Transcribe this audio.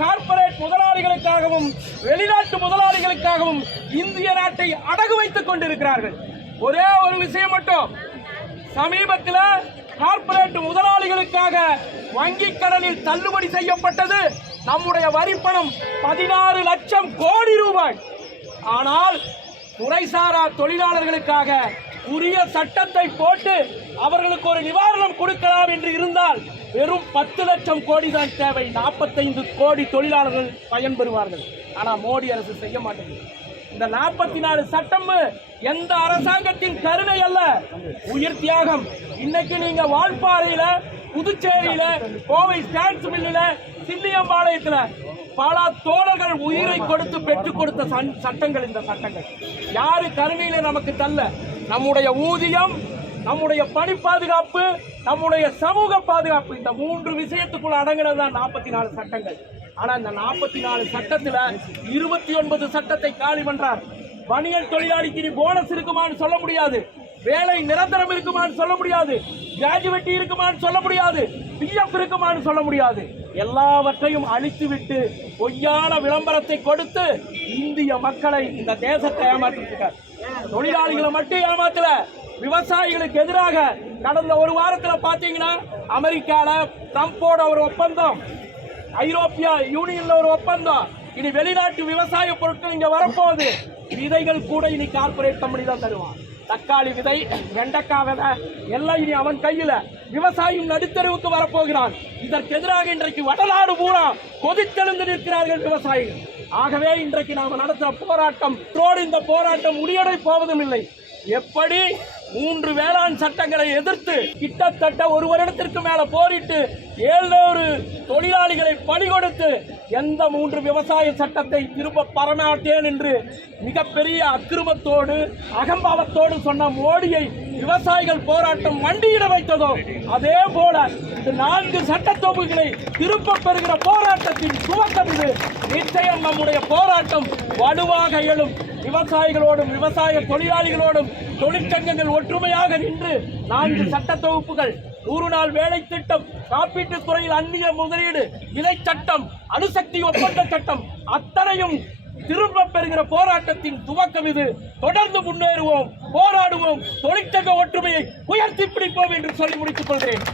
Corporate முதலாளிகளுக்காகவும் வெளிநாட்டு முதலாளிகளுக்காகவும் இந்திய நாட்டை அடகு வைத்துக் கொண்டிருக்கிறார்கள். ஒரே ஒரு விஷயம் மட்டும், சமீபத்தில் கார்ப்பரேட் முதலாளிகளுக்காக வங்கிக் கடனில் தள்ளுபடி செய்யப்பட்டது நம்முடைய வரிப்பணம் 16 லட்சம் கோடி ரூபாய். ஆனால் துறைசாரா தொழிலாளர்களுக்காக உரிய சட்டத்தை போட்டு அவர்களுக்கு ஒரு நிவாரணம் கொடுக்கலாம் என்று இருந்தால் வெறும் 10 லட்சம் கோடி தான் தேவை. 45 கோடி தொழிலாளர்கள் பயன்பெறுவார்கள். ஆனால் மோடி அரசு செய்ய மாட்டேங்குது. இந்த 44 சட்டம் எந்த அரசாங்கத்தின் கருணை அல்ல, உயிர் தியாகம். இன்னைக்கு நீங்க வால்பாறையில, புதுச்சேரியில, கோவை ஸ்டான்ஸ் மில்லில், சின்னியம்பாளையத்துல பல தோழர்கள் உயிரை கொடுத்து பெற்றுக் கொடுத்த சட்டங்கள். இந்த சட்டங்கள் யாரு கருணையில நமக்கு தள்ள? நம்முடைய ஊதியம், நம்முடைய பணி பாதுகாப்பு, நம்முடைய சமூக பாதுகாப்பு, இந்த 3 விஷயத்துக்குள்ள அடங்கினது தான் 44 சட்டங்கள். ஆனா இந்த 44 சட்டத்துல 29 சட்டத்தை காலி பண்றார். பனியன் தொழிலாளிக்கு நீ போனஸ் இருக்குமான்னு சொல்ல முடியாது, வேலை நிரந்தரம் இருக்குமான்னு சொல்ல முடியாது, கிராஜுவேட்டி இருக்குமான்னு சொல்ல முடியாது, பிஎஃப் இருக்குமான்னு சொல்ல முடியாது. எல்லாவற்றையும் அழித்துவிட்டு பொய்யான விளம்பரத்தை கொடுத்து இந்திய மக்களை, இந்த தேசத்தை ஏமாற்றிருக்கார். தொழிலாளிகளை மட்டும் ஏமாத்தல, விவசாயிகளுக்கு எதிராக கடந்த ஒரு வாரத்தில் பார்த்தீங்கன்னா அமெரிக்கால ட்ரம்போட ஒரு ஒப்பந்தம், ஐரோப்பிய யூனியன்ல ஒரு ஒப்பந்தம், இனி வெளிநாட்டு விவசாய பொருட்கள் இங்க வரப்போகுது. விதைகள் கூட இனி கார்பரேட் கம்பெனி தான் தருவான். தக்காளி விதை, வெண்டைக்காய் விதை எல்லாம் இனி அவன் கையில. விவசாயம் நடுத்தருவுக்கு வரப்போகிறான். இதற்கு எதிராக இன்றைக்கு வடநாடு பூரா கொதித்தெழுந்து நிற்கிறார்கள் விவசாயிகள். ஆகவே இன்றைக்கு நாம் நடத்துகிற போராட்டம், இந்த போராட்டம் முடியடை போவதும் இல்லை. எப்படி 3 வேளாண் சட்டங்களை எதிர்த்து கிட்டத்தட்ட ஒரு வருடத்திற்கு மேல போரிட்டு 700 தொழிலாளிகளை பணி கொடுத்து எந்த 3 விவசாய சட்டத்தை திரும்ப பரமாட்டேன் என்று மிகப்பெரிய அக்கிரமத்தோடு அகம்பாவத்தோடு சொன்ன மோடியை விவசாயிகள் போராட்டம் மண்டியிட வைத்ததோ, அதே போல இந்த 4 சட்ட தொகுதிகளை திரும்ப பெறுகிற போராட்டத்தின் துவக்கம் இது. நிச்சயம் நம்முடைய போராட்டம் வலுவாக எழும். விவசாயிகளோடும் விவசாய தொழிலாளிகளோடும் தொழிற்சங்கங்கள் ஒற்றுமையாக நின்று 4 சட்ட தொகுப்புகள், 100 நாள் வேலை திட்டம், காப்பீட்டுத் துறையில் அந்நிய முதலீடு, இலை சட்டம், அணுசக்தி ஒப்பந்த சட்டம் அத்தனையும் திரும்ப பெறுகிற போராட்டத்தின் துவக்கம் இது. தொடர்ந்து முன்னேறுவோம், போராடுவோம், தொழிற்சங்க ஒற்றுமையை உயர்த்தி பிடிப்போம் என்று சொல்லி முடித்துக் கொள்கிறேன்.